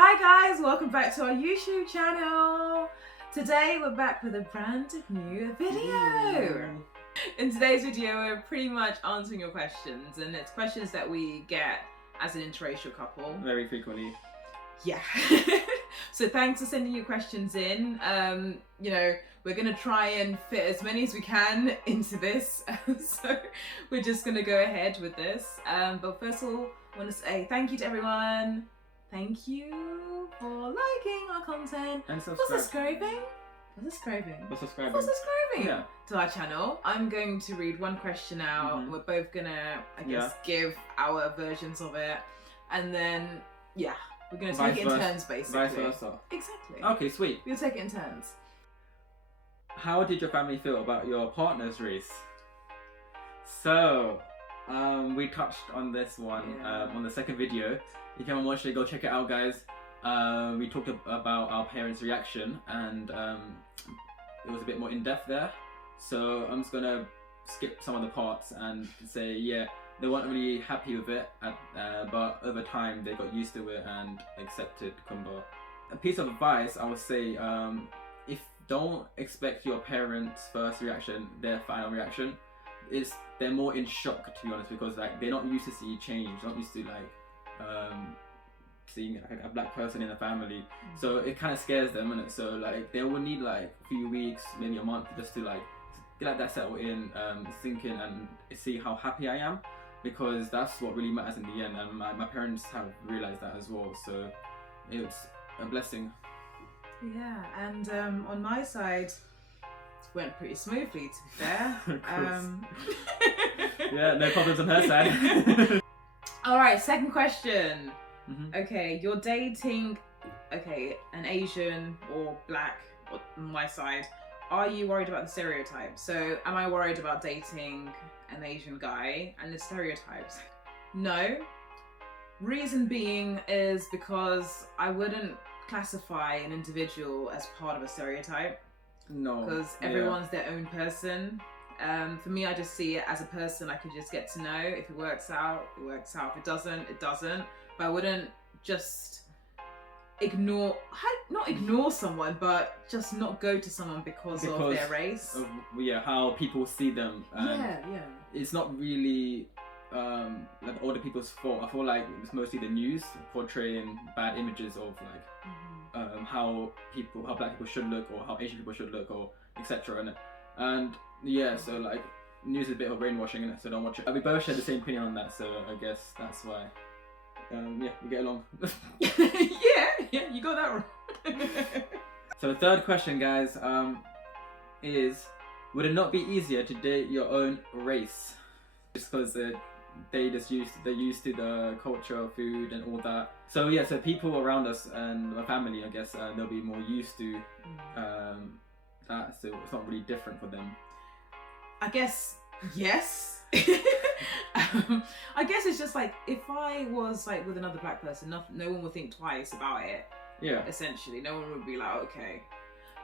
Hi guys, welcome back to our YouTube channel. Today we're back with a brand new video. In today's video we're pretty much answering your questions, and it's questions that we get as an interracial couple. Very frequently. Yeah. So thanks for sending your questions in. You know, we're gonna try and fit as many as we can into this. So we're just gonna go ahead with this. But first of all, I want to say thank you to everyone. Thank you for liking our content And for subscribing Yeah. to our channel. I'm going to read one question out. We're both gonna, I guess, give our versions of it, and then we're gonna take it in turns, basically. Vice versa. Exactly. Okay, sweet. We'll take it in turns. How did your family feel about your partner's race? So, we touched on this one on the second video. If you haven't watched it, go check it out, guys. We talked about our parents' reaction, and it was a bit more in depth there. So I'm just gonna skip some of the parts and say, they weren't really happy with it, but over time they got used to it and accepted Kumba. A piece of advice I would say, if don't expect your parents' first reaction, their final reaction. They're more in shock, to be honest, because like they're not used to see change, not used to like seeing a black person in the family, so it kind of scares them, and so like they will need like a few weeks, maybe a month, just to like let that settle in, sink in, and see how happy I am, because that's what really matters in the end. And my parents have realized that as well, so it's a blessing. Yeah, and on my side, it went pretty smoothly, to be fair. Yeah, no problems on her side. Alright, second question. Okay, you're dating an Asian or black on my side. Are you worried about the stereotypes? So am I worried about dating an Asian guy and the stereotypes? No. Reason being is because I wouldn't classify an individual as part of a stereotype. No. Because everyone's their own person. For me, I just see it as a person I could just get to know. If it works out, it works out. If it doesn't, it doesn't. But I wouldn't just not ignore someone, but just not go to someone because of their race. How people see them. Yeah. It's not really like older people's fault. I feel like it's mostly the news portraying bad images of like how black people should look, or how Asian people should look, or etc. And so like news is a bit of brainwashing in it, so don't watch it. We both share the same opinion on that, so I guess that's why we get along. yeah, you got that right. So the third question, guys, is, would it not be easier to date your own race? Just because they're used to the culture, food, and all that. So so people around us and my family, I guess, they'll be more used to that, so it's not really different for them. I guess yes. I guess it's just like, if I was like with another black person, no one would think twice about it. Yeah. Essentially, no one would be like, okay.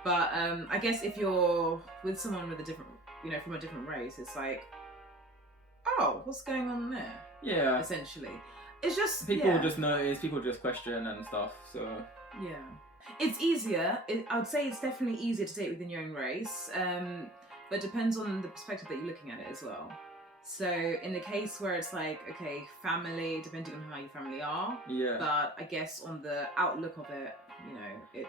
But I guess if you're with someone with a different, from a different race, it's like, oh, what's going on there? Yeah. Essentially, it's just people just notice, people just question and stuff. So it's easier. I would say it's definitely easier to date within your own race. But it depends on the perspective that you're looking at it as well. So in the case where it's like, okay, family, depending on how your family are. Yeah. But I guess on the outlook of it, it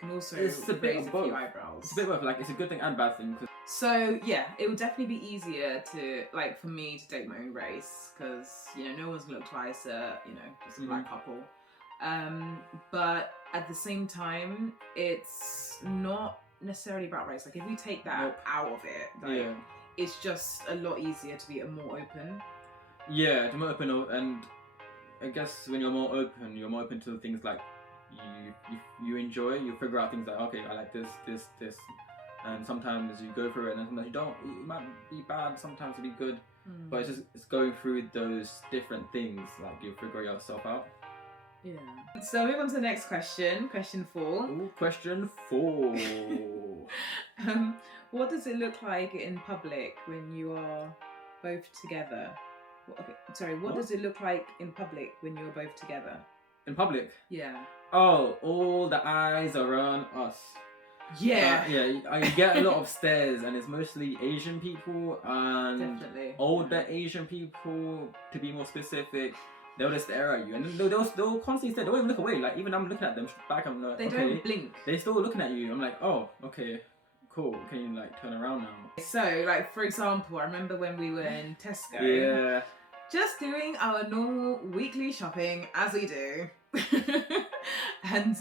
can also raise a few eyebrows. It's a bit of like, it's a good thing and bad thing. So it would definitely be easier to, like, for me to date my own race, because no one's gonna look twice at just a black couple. But at the same time, it's not necessarily about race. Like, if we take that out of it, it's just a lot easier to be more open. Yeah, to more open, and I guess when you're more open to things like you enjoy. You figure out things like, okay, I like this, and sometimes you go through it, and sometimes you don't. It might be bad, sometimes it'll be good, but it's going through those different things. Like, you figure yourself out. Yeah. So move on to the next question. Question 4. Ooh, question 4. What does it look like in public when you are both together? What does it look like in public when you're both together? in public. Yeah. Oh, all the eyes are on us. Yeah. You get a lot of stares, and it's mostly Asian people and Definitely. older Asian people, to be more specific. They'll just stare at you, and they'll constantly stare. They won't even look away. Like, even I'm looking at them back, I'm like, They okay. don't blink. They're still looking at you. I'm like, oh, okay, cool. Can you like turn around now? So, like, for example, I remember when we were in Tesco. Yeah. Just doing our normal weekly shopping as we do. And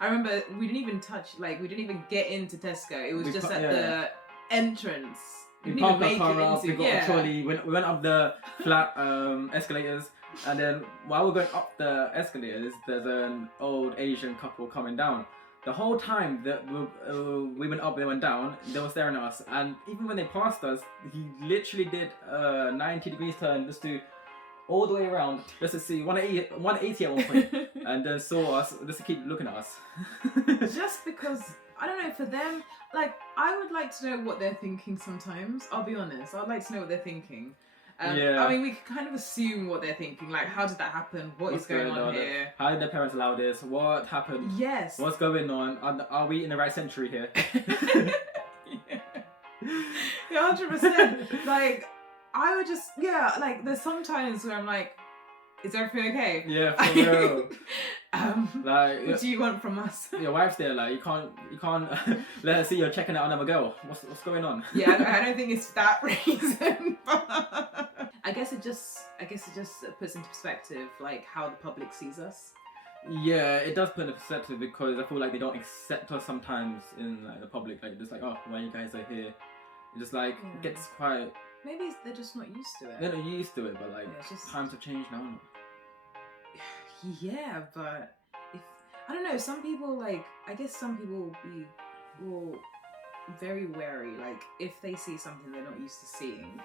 I remember we didn't even get into Tesco. It was just at the entrance. We parked our car up, we got a trolley, we went up the flat escalators, and then while we're going up the escalators, there's an old Asian couple coming down. The whole time that we went up, they went down, they were staring at us, and even when they passed us, he literally did a 90 degrees turn just to all the way around, just to see 180 at one point, and then saw us, just to keep looking at us. Just because, I don't know, for them, like, I would like to know what they're thinking sometimes. I'll be honest, I'd like to know what they're thinking. I mean, we can kind of assume what they're thinking, like, how did that happen? What's going on here? How did their parents allow this? What happened? Yes. What's going on? Are we in the right century here? Yeah, 100%. Like, I would just, like, there's sometimes where I'm like, is everything okay? Yeah, for real. Like, what do you want from us? Your wife's there, like, you can't let her see you're checking out another girl. What's going on? Yeah, I don't think it's that reason. But I guess it just puts into perspective, like, how the public sees us. Yeah, it does put into perspective, because I feel like they don't accept us sometimes in, like, the public. Like, just like, oh, why you guys are here? It just like gets quite. Maybe they're just not used to it. They're not used to it, but like, times have changed now. Yeah, but I don't know, some people, like, I guess some people will very wary, like, if they see something they're not used to seeing,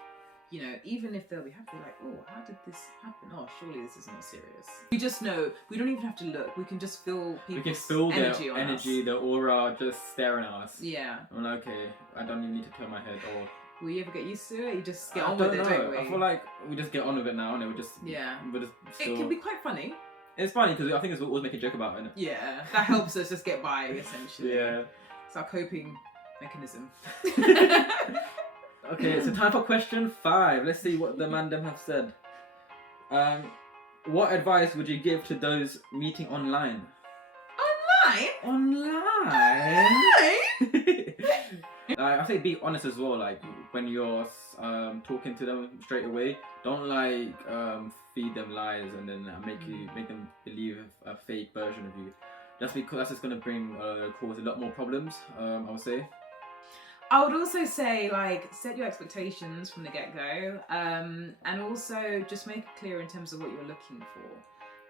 you know, even if they'll be happy, like, oh, how did this happen? Oh, surely this is not serious. We just know, we don't even have to look, we can just feel people's energy on us. The aura just staring at us. Yeah. I'm like, okay, I don't even need to turn my head, or... Will you ever get used to it? You just get on with it, don't we? I feel like we just get on with it now, and it would just... Yeah. We're just still... It can be quite funny. It's funny, because I think it's always make a joke about it, innit? Yeah, that helps us just get by, essentially. Yeah. It's our coping mechanism. Okay, so time for question 5. Let's see what the mandem have said. What advice would you give to those meeting online? Online? I say be honest as well, like, when you're talking to them straight away, don't like feed them lies and then make them believe a fake version of you. Just because that's just gonna cause a lot more problems. I would say. I would also say, like, set your expectations from the get-go, and also just make it clear in terms of what you're looking for,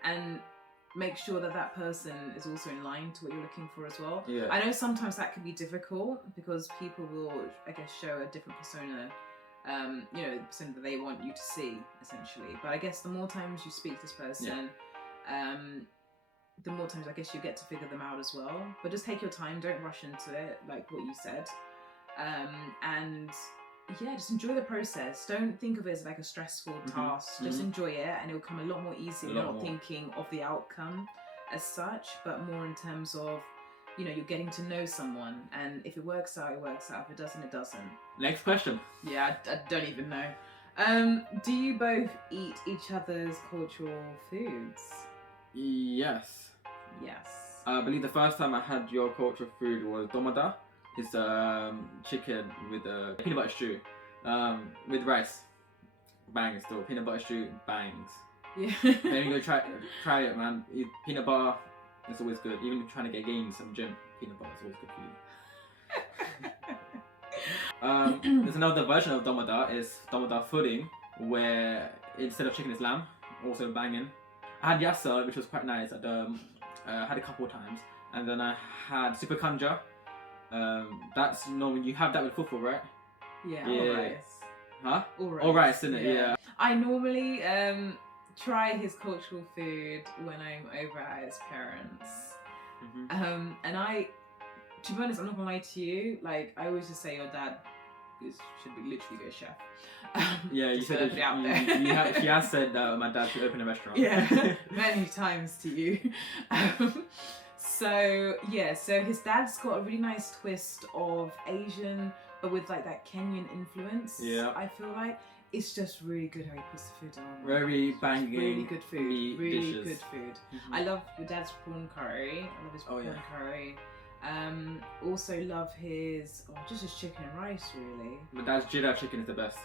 and make sure that that person is also in line to what you're looking for as well. Yeah. I know sometimes that can be difficult because people will, I guess, show a different persona, you know, the persona that they want you to see, essentially. But I guess the more times you speak to this person, the more times I guess you get to figure them out as well. But just take your time, don't rush into it, like what you said. And yeah, just enjoy the process. Don't think of it as like a stressful task. Just enjoy it, and it will come a lot more easy. You're not thinking of the outcome as such, but more in terms of, you know, you're getting to know someone, and if it works out, it works out. If it doesn't, it doesn't. Next question. Yeah, I don't even know. Do you both eat each other's cultural foods? Yes. Yes. I believe the first time I had your cultural food was domada. It's chicken with peanut butter stew, with rice. Bangs still. Peanut butter stew, bangs. Yeah. And you go try it, man. Peanut butter, it's always good. Even trying to get gains from gym, peanut butter is always good for you. There's another version of domada, is domada pudding, where instead of chicken it's lamb, also banging. I had yassa, which was quite nice. I had a couple of times, and then I had super kanja. That's normally you have that with fufu, right? Yeah. Or rice. Huh? Or rice, isn't it? Yeah. I normally try his cultural food when I'm over at his parents. Mm-hmm. And I, to be honest, I'm not gonna lie to you. Like, I always just say your dad should be literally be a chef. Yeah, you said it out there. she has said that my dad should open a restaurant. Yeah, many times to you. So his dad's got a really nice twist of Asian, but with like that Kenyan influence. Yeah. I feel like it's just really good how he puts the food on. Very banging. Really good food. Really dishes. good food. Mm-hmm. I love your dad's prawn curry. I love his prawn curry. Also love his just his chicken and rice really. My dad's Jida chicken is the best.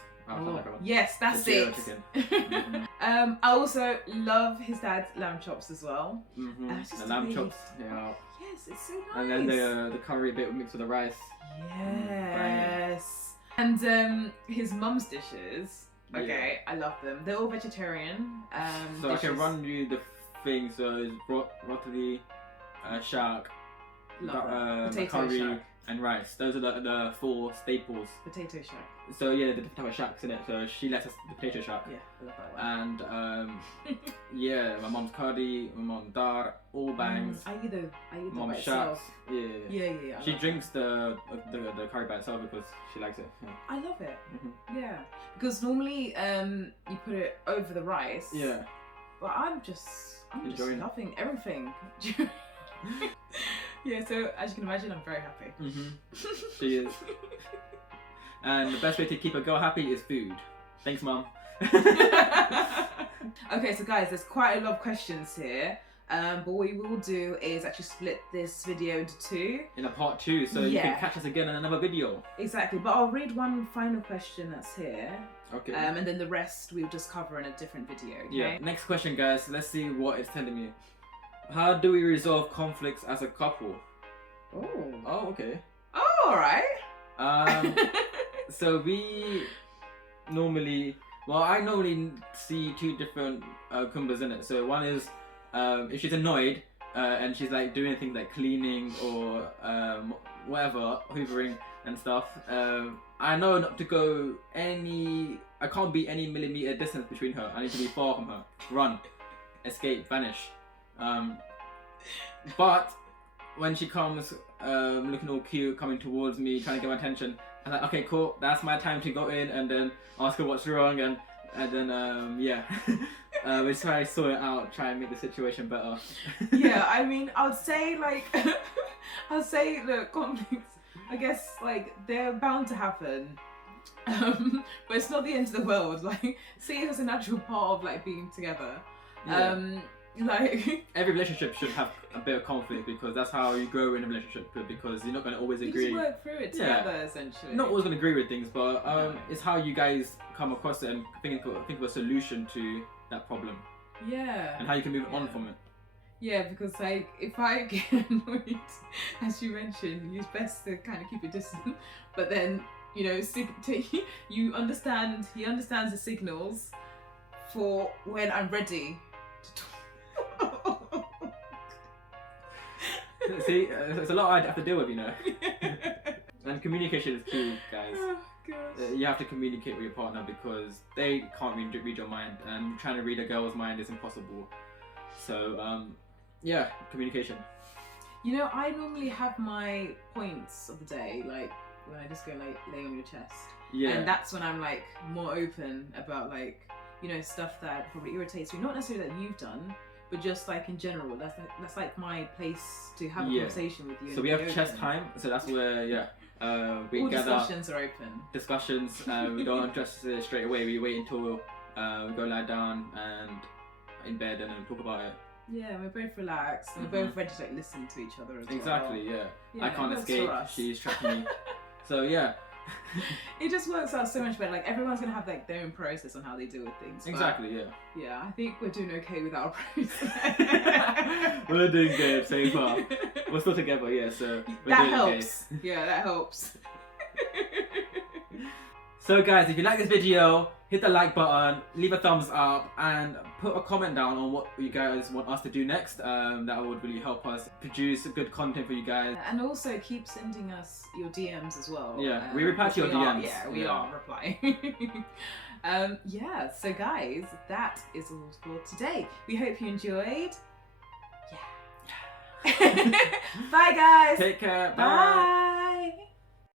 Yes, that's it. Mm-hmm. I also love his dad's lamb chops as well. Mm-hmm. The lamb chops, yeah. Yes, it's so nice. And then the curry bit mixed with the rice. Yes. And his mum's dishes. Okay, I love them. They're all vegetarian. So dishes. I can run you the thing. So it's rotary, shark, curry, shark. And rice. Those are the 4 staples. Potato shack. So yeah, the different type of shacks in it. So she lets us the potato shack. Yeah, I love that one. And yeah, my mom's curry, my mom's dar, all bangs. I eat them mom's shacks. Yeah. She drinks the curry by itself because she likes it. Yeah. I love it. Mm-hmm. Yeah, because normally you put it over the rice. Yeah. But I'm just loving everything. Yeah, so as you can imagine, I'm very happy. Mm-hmm. She is. And the best way to keep a girl happy is food. Thanks, Mum. Okay, so guys, there's quite a lot of questions here. But what we will do is actually split this video into 2. In a part 2, so you can catch us again in another video. Exactly, but I'll read one final question that's here. Okay. And then the rest we'll just cover in a different video, okay? Yeah. Next question, guys. Let's see what it's telling me. How do we resolve conflicts as a couple? Oh, okay. Oh, alright. So we normally, I normally see 2 different Kumbas in it. So one is if she's annoyed and she's like doing things like cleaning or whatever, hoovering and stuff. I know not to go I can't be any millimeter distance between her. I need to be far from her. Run, escape, vanish. But when she comes looking all cute, coming towards me, trying to get my attention, I'm like, okay, cool, that's my time to go in and then ask her what's wrong, and then we try to sort it out, try and make the situation better. Yeah, I mean, I'd say the conflicts, I guess, like, they're bound to happen. But it's not the end of the world. Like, see it as a natural part of like being together. Yeah. Like every relationship should have a bit of conflict because that's how you grow in a relationship. Because you're not going to always agree. You just work through it together, essentially. Not always going to agree with things, but it's how you guys come across it and think of a solution to that problem. Yeah. And how you can move on from it. Yeah, because like if I get annoyed, as you mentioned, it's best to kind of keep it distant. But then he understands the signals for when I'm ready to talk. See, it's a lot I have to deal with, you know. And communication is key, guys. Oh, gosh. You have to communicate with your partner because they can't read your mind, and trying to read a girl's mind is impossible. So, yeah, communication. You know, I normally have my points of the day, like when I just go like lay on your chest. Yeah. And that's when I'm like more open about like, you know, stuff that probably irritates me. Not necessarily that you've done, but just like in general. That's like my place to have a conversation with you. So we have chest time. So that's where we all gather. Discussions are open. Discussions. We don't address it straight away. We wait until we go lie down and in bed and then talk about it. Yeah, we're both relaxed and we're both ready to like listen to each other as well. Exactly. Yeah. I can't escape. She's tracking me. So yeah. It just works out so much better. Like everyone's gonna have like their own process on how they deal with things. Exactly. Yeah. Yeah, I think we're doing okay with our process. We're doing good so far. We're still together. Yeah. So that helps. Okay. Yeah, that helps. So guys, if you like this video, hit the like button, leave a thumbs up, and put a comment down on what you guys want us to do next. That would really help us produce good content for you guys. And also keep sending us your DMs as well. Yeah, we reply to your DMs. We are replying. Yeah, so guys, that is all for today. We hope you enjoyed. Yeah. Bye guys. Take care. Bye.